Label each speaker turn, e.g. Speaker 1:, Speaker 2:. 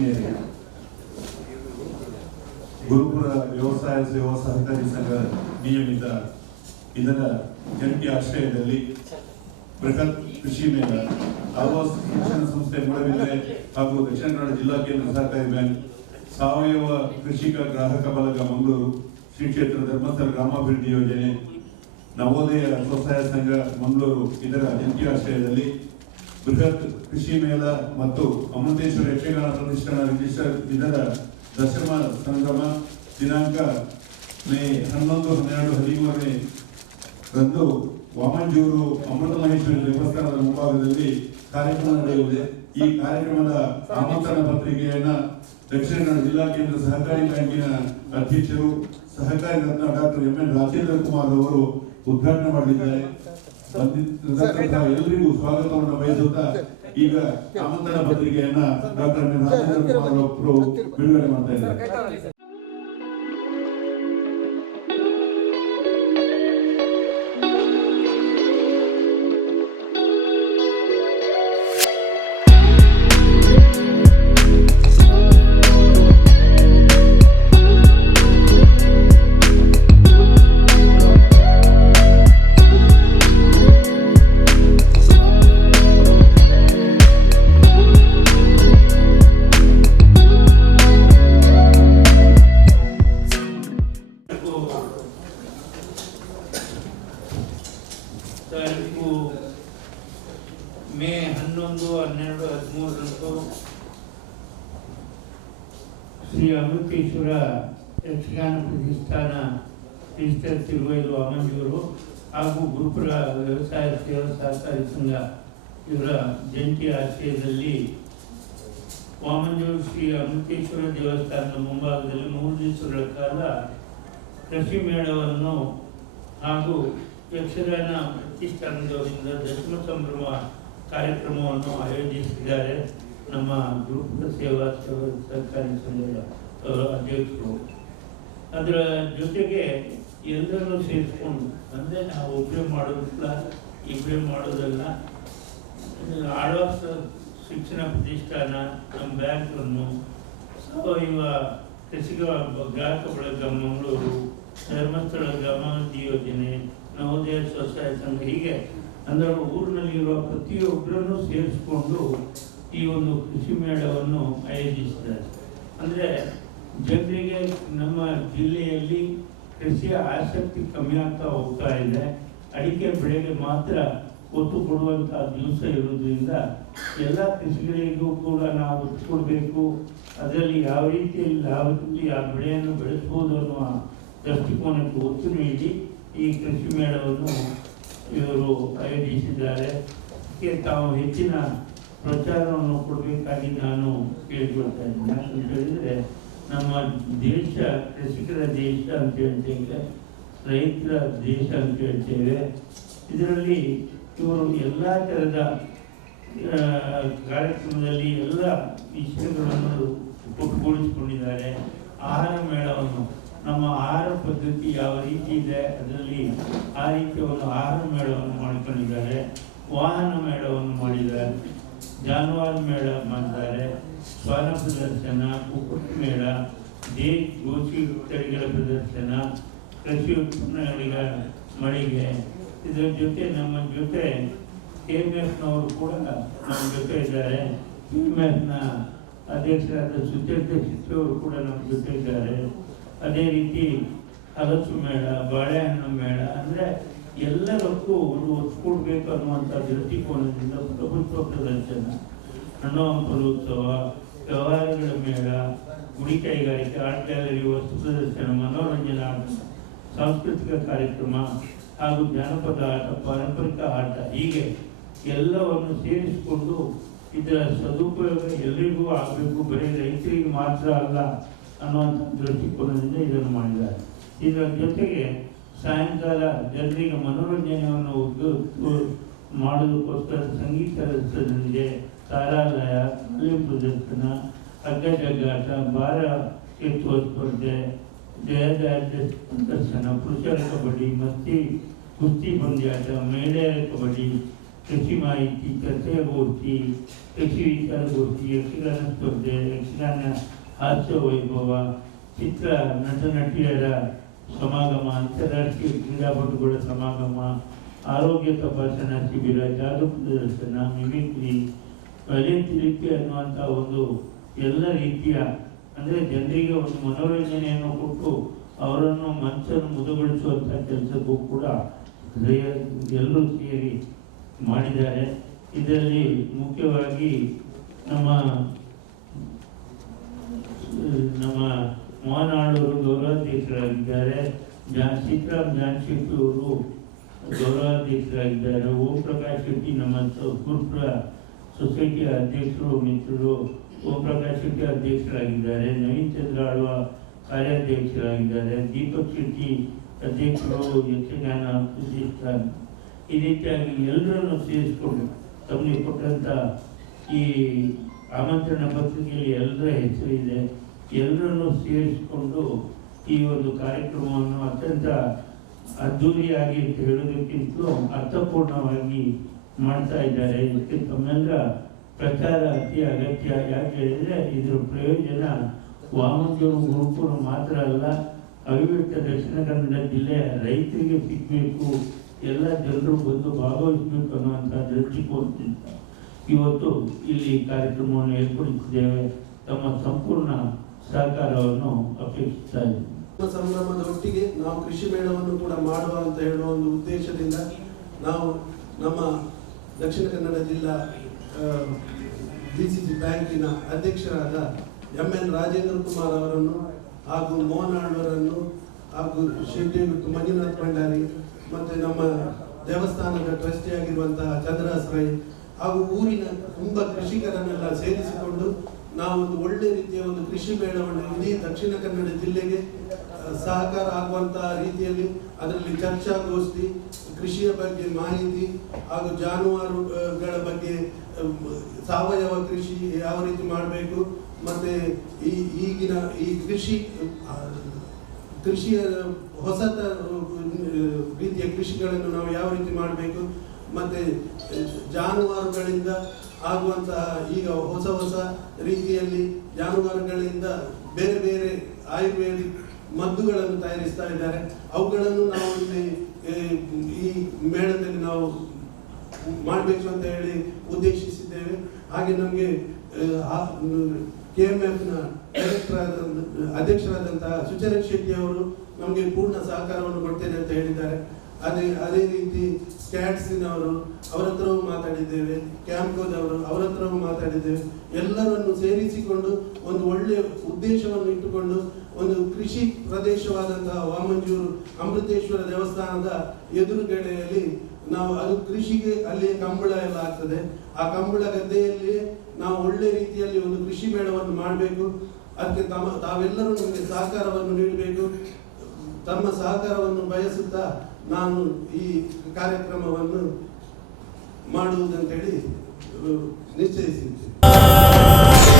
Speaker 1: ಆತ್ಮೀಯರೇ ಗುರುಪುರ ವ್ಯವಸಾಯ ಸೇವಾ ಸಹಕಾರಿ ಸಂಘ ನಿಯಮಿತ ಇದರ ಜಂಟಿ ಆಶ್ರಯದಲ್ಲಿ ಬೃಹತ್ ಕೃಷಿ ಮೇಳ. ಹಾಗೂ ಶಿಕ್ಷಣ ಸಂಸ್ಥೆ ಮೂಡಬಿದ್ರೆ ಹಾಗೂ ದಕ್ಷಿಣ ಕನ್ನಡ ಜಿಲ್ಲಾ ಕೇಂದ್ರ ಸಹಕಾರಿ ಬ್ಯಾಂಕ್ ಸಾವಯವ ಕೃಷಿಕ ಗ್ರಾಹಕ ಬಲಗ ಮಂಗಳೂರು ಶ್ರೀ ಕ್ಷೇತ್ರ ಧರ್ಮಸ್ಥಳ ಗ್ರಾಮಾಭಿವೃದ್ಧಿ ಯೋಜನೆ ನವೋದಯ ಸ್ವಸಹಾಯ ಸಂಘ ಮಂಗಳೂರು ಇದರ ಜಂಟಿ ಆಶ್ರಯದಲ್ಲಿ ಬೃಹತ್ ಕೃಷಿ ಮೇಳ ಮತ್ತು ಅಮೃತೇಶ್ವರ ಯಕ್ಷಗಾನ ಪ್ರತಿಷ್ಠಾನ ರಿಜಿಸ್ಟರ್ ಇದರ ದಶಮ ಸಂಗಮ ದಿನಾಂಕ ಮೇ ಹನ್ನೊಂದು, ಹನ್ನೆರಡು, ಹದಿಮೂರನೇ ರಂದು ವಾಮಂಜೂರು ಅಮೃತ ಮಹೇಶ್ವರಿ ದೇವಸ್ಥಾನದ ಮುಂಭಾಗದಲ್ಲಿ ಕಾರ್ಯಕ್ರಮ ನಡೆಯಲಿದೆ. ಈ ಕಾರ್ಯಕ್ರಮದ ಆಮಂತ್ರಣ ಪತ್ರಿಕೆಯನ್ನು ದಕ್ಷಿಣ ಕನ್ನಡ ಜಿಲ್ಲಾ ಕೇಂದ್ರ ಸಹಕಾರಿ ಬ್ಯಾಂಕಿನ ಅಧ್ಯಕ್ಷರು ಸಹಕಾರಿ ರತ್ನ doctor M N Rajendra Kumar ಅವರು ಉದ್ಘಾಟನೆ ಮಾಡಲಿದ್ದಾರೆ ಬಂದಿರತಕ್ಕಂತಹ ಎಲ್ಲರಿಗೂ ಸ್ವಾಗತವನ್ನು ಬಯಸುತ್ತಾ ಈಗ ಆಮಂತ್ರಣ ಪತ್ರಿಕೆಯನ್ನ ಡಾಕ್ಟರ್ ಬಿಡುಗಡೆ ಮಾಡ್ತಾ ಇದ್ದಾರೆ.
Speaker 2: ಅಮೃತೇಶ್ವರ ಯಕ್ಷಗಾನ ಪ್ರತಿಷ್ಠಾನ ರಿಜಿಸ್ಟರ್ ತಿರುವೈಲು ಅಮ್ಮಂಜಿಯವರು ಹಾಗೂ ಗುರುಪುರ ವ್ಯವಸಾಯ ಸೇವಾ ಸಹಕಾರಿ ಸಂಘ ಇವರ ಜಂಟಿ ಆಶ್ರಯದಲ್ಲಿ ವಾಮಂಜೂರು ಶ್ರೀ ಅಮೃತೇಶ್ವರ ದೇವಸ್ಥಾನದ ಮುಂಭಾಗದಲ್ಲಿ ಮೂರು ದಿವಸಗಳ ಕಾಲ ಕೃಷಿ ಮೇಳವನ್ನು ಹಾಗೂ ಯಕ್ಷಗಾನ ಪ್ರತಿಷ್ಠಾನದವರಿಂದ ದಶಮ ಸಂಭ್ರಮ ಕಾರ್ಯಕ್ರಮವನ್ನು ಆಯೋಜಿಸಿದ್ದಾರೆ ನಮ್ಮ ಗುರುಕುಲ ಸೇವಾ ಸಹಕಾರಿ ಸಂಘದ ಅಧ್ಯಕ್ಷರು ಅದರ ಜೊತೆಗೆ ಎಲ್ಲರನ್ನು ಸೇರಿಸ್ಕೊಂಡು ಅಂದರೆ ನಾವು ಒಬ್ಬರೇ ಮಾಡೋದಿಲ್ಲ ಇಬ್ಬರೇ ಮಾಡೋದಲ್ಲ ಆಳ್ವಾಸ್ ಶಿಕ್ಷಣ ಪ್ರತಿಷ್ಠಾನ, ನಮ್ಮ ಬ್ಯಾಂಕನ್ನು, ಸಾವಯವ ಕೃಷಿಕ ಗ್ರಾಹಕ ಬಳಗ ಮಂಗಳೂರು, ಧರ್ಮಸ್ಥಳ ಗ್ರಾಮಾಭಿವೃದ್ಧಿ ಯೋಜನೆ, ನವೋದಯ ಸ್ವಸಹಾಯ ಸಂಘ, ಹೀಗೆ ಅಂದರೆ ಊರಿನಲ್ಲಿರುವ ಪ್ರತಿಯೊಬ್ಬರನ್ನು ಸೇರಿಸ್ಕೊಂಡು ಈ ಒಂದು ಕೃಷಿ ಮೇಳವನ್ನು ಆಯೋಜಿಸಿದ್ದಾರೆ ಅಂದರೆ ಜನರಿಗೆ ನಮ್ಮ ಜಿಲ್ಲೆಯಲ್ಲಿ ಕೃಷಿಯ ಆಸಕ್ತಿ ಕಮ್ಮಿ ಆಗ್ತಾ ಹೋಗ್ತಾ ಇದೆ. ಅಡಿಕೆ ಬೆಳೆಗೆ ಮಾತ್ರ ಒತ್ತು ಕೊಡುವಂತಹ ದಿವಸ ಇರೋದ್ರಿಂದ ಎಲ್ಲ ಕೃಷಿಗಳಿಗೂ ಕೂಡ ನಾವು ಒತ್ತು ಕೊಡಬೇಕು. ಅದರಲ್ಲಿ ಯಾವ ರೀತಿಯಲ್ಲಿ ಲಾಭದಲ್ಲಿ ಆ ಬೆಳೆಯನ್ನು ಬೆಳೆಸ್ಬೋದು ಅನ್ನುವ ದೃಷ್ಟಿಕೋನಕ್ಕೆ ಒತ್ತು ನೀಡಿ ಈ ಕೃಷಿ ಮೇಳವನ್ನು ಇವರು ಆಯೋಜಿಸಿದ್ದಾರೆ. ತಾವು ಹೆಚ್ಚಿನ ಪ್ರಚಾರವನ್ನು ಕೊಡಬೇಕಾಗಿ ನಾನು ಕೇಳಿಕೊಳ್ತಾ ಇದ್ದೀನಿ. ಯಾಕಂತ ಹೇಳಿದ್ರೆ ನಮ್ಮ ದೇಶ, ಕೃಷಿಕರ ದೇಶ ಅಂತ ಹೇಳ್ತೇವೆ, ರೈತರ ದೇಶ ಅಂತ ಹೇಳ್ತೇವೆ. ಇದರಲ್ಲಿ ಇವರು ಎಲ್ಲ ಥರದ ಕಾರ್ಯಕ್ರಮದಲ್ಲಿ ಎಲ್ಲ ವಿಷಯಗಳನ್ನು ಒಟ್ಟುಗೂಡಿಸಿಕೊಂಡಿದ್ದಾರೆ. ಆಹಾರ ಮೇಳವನ್ನು, ನಮ್ಮ ಆಹಾರ ಪದ್ಧತಿ ಯಾವ ರೀತಿ ಇದೆ, ಅದರಲ್ಲಿ ಆ ರೀತಿಯ ಒಂದು ಆಹಾರ ಮೇಳವನ್ನು ಮಾಡಿಕೊಂಡಿದ್ದಾರೆ. ವಾಹನ ಮೇಳವನ್ನು ಮಾಡಿದ್ದಾರೆ. ಜಾನುವಾರು ಮೇಳ ಮಾಡ್ತಾರೆ ಸ್ವರ ಪ್ರದರ್ಶನ ಕುಕ್ಕುಟ್ ಮೇಳ, ದೇ ಗೋಚಿ ತಳಿಗಳ ಪ್ರದರ್ಶನ, ಕೃಷಿ ಉತ್ಪನ್ನಗಳಿಗ ಮಳಿಗೆ. ಇದರ ಜೊತೆ ನಮ್ಮ ಜೊತೆ ಕೆ ಎಂ ಎಫ್ನವರು ಕೂಡ ನಮ್ಮ ಜೊತೆ ಇದ್ದಾರೆ. ಕೆ ಎಂ ಎಫ್ನ ಅಧ್ಯಕ್ಷರಾದ ಸುಚೇತ ಕೂಡ ನಮ್ಮ ಜೊತೆ ಇದ್ದಾರೆ. ಅದೇ ರೀತಿ ಹಲಸು ಮೇಳ, ಬಾಳೆಹಣ್ಣು ಮೇಳ, ಅಂದರೆ ಎಲ್ಲದಕ್ಕೂ ಅವರು ಒತ್ತು ಕೊಡಬೇಕು ಅನ್ನುವಂಥ ದೃಷ್ಟಿಕೋನದಿಂದ ಪ್ರಭುತ್ವ ಪ್ರದರ್ಶನ ಹಣ್ಣು ಹಂಪಲೋತ್ಸವ ವ್ಯವಹಾರಗಳ ಮೇಳ, ಗುಡಿ ಕೈಗಾರಿಕೆ, ಆರ್ಟ್ ಗ್ಯಾಲರಿ, ವಸ್ತು ಪ್ರದರ್ಶನ, ಮನೋರಂಜನಾ, ಸಾಂಸ್ಕೃತಿಕ ಕಾರ್ಯಕ್ರಮ ಹಾಗೂ ಜಾನಪದ ಆಟ, ಪಾರಂಪರಿಕ ಆಟ, ಹೀಗೆ ಎಲ್ಲವನ್ನು ಸೇರಿಸಿಕೊಂಡು ಇದರ ಸದುಪಯೋಗ ಎಲ್ಲರಿಗೂ ಆಗಬೇಕು, ಬರೀ ರೈತರಿಗೆ ಮಾತ್ರ ಅಲ್ಲ ಅನ್ನುವಂಥ ದೃಷ್ಟಿಕೋನದಿಂದ ಇದನ್ನು ಮಾಡಿದ್ದಾರೆ. ಇದರ ಜೊತೆಗೆ ಸಾಯಂಕಾಲ ಜನರಿಗೆ ಮನೋರಂಜನೆಯನ್ನು ಮಾಡೋದಕ್ಕೋಸ್ಕರ ಸಂಗೀತ ಸಂಜೆ ತಾರಾಲಯ ಕಲೆ ಪ್ರದರ್ಶನ ಅಗ್ಗ ಜಗ್ಗಾಟ ಭಾರ ಎತ್ತುವ ಸ್ಪರ್ಧೆ ಜಯದ ಪ್ರದರ್ಶನ ಪುರುಷರ ಕಬಡ್ಡಿ, ಮಸ್ತಿ, ಕುಸ್ತಿ ಪಂದ್ಯಾಟ, ಮಹಿಳೆಯರ ಕಬಡ್ಡಿ, ಕೃಷಿ ಮಾಹಿತಿ ಚರ್ಚೆಗೋಷ್ಠಿ ಕೃಷಿ ವಿಚಾರಗೋಷ್ಠಿ ಯಕ್ಷಗಾನ ಸ್ಪರ್ಧೆ, ಯಕ್ಷಗಾನ ಹಾಸ್ಯ ವೈಭವ, ಚಿತ್ರ, ನಟ, ನಟಿಯರ ಸಮಾಗಮ ಅಂತಾರಾಷ್ಟ್ರೀಯ ಕ್ರೀಡಾಪಟುಗಳ ಸಮಾಗಮ, ಆರೋಗ್ಯ ತಪಾಸಣಾ ಶಿಬಿರ ಜಾದು ಪ್ರದರ್ಶನ ಮಿಮಿಕ್ರಿ ಕಲೆತಿಲಿಪಿ ಅನ್ನುವಂಥ ಒಂದು ಎಲ್ಲ ರೀತಿಯ, ಅಂದರೆ ಜನರಿಗೆ ಒಂದು ಮನೋರಂಜನೆಯನ್ನು ಕೊಟ್ಟು ಅವರನ್ನು ಮನಸ್ಸನ್ನು ಮುದುಗೊಳಿಸುವಂಥ ಕೆಲಸಕ್ಕೂ ಕೂಡ ಎಲ್ಲರೂ ಸೇರಿ ಮಾಡಿದ್ದಾರೆ. ಇದರಲ್ಲಿ ಮುಖ್ಯವಾಗಿ ನಮ್ಮ ನಮ್ಮ ಮೋಹನಾಳವರು ಗೌರವಾಧ್ಯಕ್ಷರಾಗಿದ್ದಾರೆ. ಸೀತಾರಾಮ್ ಜಾನ್ಶೆಟ್ಟಿ ಅವರು ಗೌರವಾಧ್ಯಕ್ಷರಾಗಿದ್ದಾರೆ. ಓಂ ಪ್ರಕಾಶ್ ಶೆಟ್ಟಿ, ನಮ್ಮ ಸೊಸೈಟಿ ಸೊಸೈಟಿಯ ಅಧ್ಯಕ್ಷರು, ಮಿತ್ರರು ಓಂ ಪ್ರಕಾಶ್ ಶೆಟ್ಟಿ ಅಧ್ಯಕ್ಷರಾಗಿದ್ದಾರೆ. ನವೀನ್ ಚಂದ್ರ ಆಳ್ವ ಕಾರ್ಯಾಧ್ಯಕ್ಷರಾಗಿದ್ದಾರೆ. ದೀಪಕ್ ಶೆಟ್ಟಿ ಅಧ್ಯಕ್ಷರು, ಯಕ್ಷಗಾನ ಪ್ರತಿಷ್ಠಾನ. ಈ ರೀತಿಯಾಗಿ ಎಲ್ಲರನ್ನು ಸೇರಿಸಿಕೊಂಡು ತಮಗೆ ಕೊಟ್ಟಂತ ಈ ಆಮಂತ್ರಣ ಪತ್ರಿಕೆಯಲ್ಲಿ ಎಲ್ಲರ ಹೆಸರಿದೆ ಎಲ್ಲರನ್ನು ಸೇರಿಸಿಕೊಂಡು ಈ ಒಂದು ಕಾರ್ಯಕ್ರಮವನ್ನು ಅತ್ಯಂತ ಅದ್ಧೂರಿಯಾಗಿ ಅಂತ ಹೇಳೋದಕ್ಕಿಂತಲೂ ಅರ್ಥಪೂರ್ಣವಾಗಿ ಮಾಡ್ತಾ ಇದ್ದಾರೆ. ಇದಕ್ಕೆ ತಮ್ಮೆಲ್ಲ ಪ್ರಚಾರ ಅತಿ ಅಗತ್ಯ. ಯಾಕೆ ಹೇಳಿದರೆ, ಇದರ ಪ್ರಯೋಜನ ವಾಮಂಜೂರು ಗುರುಪುರ ಮಾತ್ರ ಅಲ್ಲ ಅವಿಭಕ್ತ ದಕ್ಷಿಣ ಕನ್ನಡ ಜಿಲ್ಲೆಯ ರೈತರಿಗೆ ಸಿಗಬೇಕು, ಎಲ್ಲ ಜನರು ಬಂದು ಭಾಗವಹಿಸಬೇಕು ಅನ್ನುವಂಥ ದೃಷ್ಟಿಕೋನದಿಂದ ಇವತ್ತು ಇಲ್ಲಿ ಕಾರ್ಯಕ್ರಮವನ್ನು ಏರ್ಪಡಿಸಿದ್ದೇವೆ. ತಮ್ಮ ಸಂಪೂರ್ಣ ಸಹಕಾರವನ್ನು ಅಪೇಕ್ಷಿಸ್ತಾ ಇದ್ದೀವಿ
Speaker 3: ನಾವು ಕೃಷಿ ಮೇಳವನ್ನು ಕೂಡ ಮಾಡುವ ಅಂತ ಹೇಳುವ ಒಂದು ಉದ್ದೇಶದಿಂದ ನಾವು ನಮ್ಮ ದಕ್ಷಿಣ ಕನ್ನಡ ಜಿಲ್ಲಾ ಡಿ ಸಿ ಸಿ ಬ್ಯಾಂಕಿನ ಅಧ್ಯಕ್ಷರಾದ ಎಂ ಎನ್ ರಾಜೇಂದ್ರ ಕುಮಾರ್ ಅವರನ್ನು ಹಾಗೂ ಮೋಹನ್ ಆಳ್ವರನ್ನು ಹಾಗೂ ಶೆಟ್ಟಿ ಮತ್ತು ಮಂಜುನಾಥ್ ಭಂಡಾರಿ ಮತ್ತು ನಮ್ಮ ದೇವಸ್ಥಾನದ ಟ್ರಸ್ಟಿ ಆಗಿರುವಂತಹ ಚಂದ್ರಹಾಸ್ ರೈ ಹಾಗೂ ಊರಿನ ತುಂಬ ಕೃಷಿಕರನ್ನೆಲ್ಲ ಸೇರಿಸಿಕೊಂಡು ನಾವು ಒಂದು ಒಳ್ಳೆ ರೀತಿಯ ಒಂದು ಕೃಷಿ ಮೇಳವನ್ನು ಇಡೀ ದಕ್ಷಿಣ ಕನ್ನಡ ಜಿಲ್ಲೆಗೆ ಸಹಕಾರ ಆಗುವಂತಹ ರೀತಿಯಲ್ಲಿ ಅದರಲ್ಲಿ ಚರ್ಚಾಗೋಷ್ಠಿ, ಕೃಷಿಯ ಬಗ್ಗೆ ಮಾಹಿತಿ ಹಾಗೂ ಜಾನುವಾರುಗಳ ಬಗ್ಗೆ ಸಾವಯವ ಕೃಷಿ ಯಾವ ರೀತಿ ಮಾಡಬೇಕು, ಮತ್ತೆ ಈ ಈಗಿನ ಈ ಕೃಷಿ ಕೃಷಿಯ ಹೊಸ ತ- ರೀತಿಯ ಕೃಷಿಗಳನ್ನು ನಾವು ಯಾವ ರೀತಿ ಮಾಡಬೇಕು ಮತ್ತೆ ಜಾನುವಾರುಗಳಿಂದ ಆಗುವಂತಹ ಈಗ ಹೊಸ ಹೊಸ ರೀತಿಯಲ್ಲಿ ಜಾನುವಾರುಗಳಿಂದ ಬೇರೆ ಬೇರೆ ಆಯುರ್ವೇದಿಕ್ ಮದ್ದುಗಳನ್ನು ತಯಾರಿಸ್ತಾ ಇದ್ದಾರೆ. ಅವುಗಳನ್ನು ನಾವು ಇಲ್ಲಿ ಈ ಮೇಳದಲ್ಲಿ ನಾವು ಮಾಡಬೇಕು ಅಂತ ಹೇಳಿ ಉದ್ದೇಶಿಸಿದ್ದೇವೆ. ಹಾಗೆ ನಮಗೆ ಕೆ ಎಂ ಎಫ್ನ ಡೈರೆಕ್ಟರ್ ಅಧ್ಯಕ್ಷರಾದಂತಹ ಸುಚರಿತ್ ಶೆಟ್ಟಿ ಅವರು ನಮಗೆ ಪೂರ್ಣ ಸಹಕಾರವನ್ನು ಕೊಡ್ತೇನೆ ಅಂತ ಹೇಳಿದ್ದಾರೆ. ಅದೇ ಅದೇ ರೀತಿ ಸ್ಕ್ಯಾಟ್ಸಿನವರು ಅವರ ಹತ್ರವೂ ಮಾತಾಡಿದ್ದೇವೆ ಕ್ಯಾಂಪ್ಕೋದವರು ಅವರ ಹತ್ರವೂ ಮಾತಾಡಿದ್ದೇವೆ. ಎಲ್ಲರನ್ನು ಸೇರಿಸಿಕೊಂಡು ಒಂದು ಒಳ್ಳೆಯ ಉದ್ದೇಶವನ್ನು ಇಟ್ಟುಕೊಂಡು ಒಂದು ಕೃಷಿ ಪ್ರದೇಶವಾದಂತಹ ವಾಮಂಜೂರು ಅಮೃತೇಶ್ವರ ದೇವಸ್ಥಾನದ ಎದುರುಗಡೆಯಲ್ಲಿ ನಾವು ಅದು ಕೃಷಿಗೆ ಅಲ್ಲಿ ಕಂಬಳ ಎಲ್ಲ ಆಗ್ತದೆ. ಆ ಕಂಬಳ ಗದ್ದೆಯಲ್ಲಿ ನಾವು ಒಳ್ಳೆ ರೀತಿಯಲ್ಲಿ ಒಂದು ಕೃಷಿ ಮೇಳವನ್ನು ಮಾಡಬೇಕು. ಅದಕ್ಕೆ ತಮ್ಮ ತಾವೆಲ್ಲರೂ ನಮಗೆ ಸಹಕಾರವನ್ನು ನೀಡಬೇಕು. ತಮ್ಮ ಸಹಕಾರವನ್ನು ಬಯಸುತ್ತಾ ನಾನು ಈ ಕಾರ್ಯಕ್ರಮವನ್ನು ಮಾಡುವುದಂತೇಳಿ ನಿಶ್ಚಯಿಸಿದ್ದೇನೆ.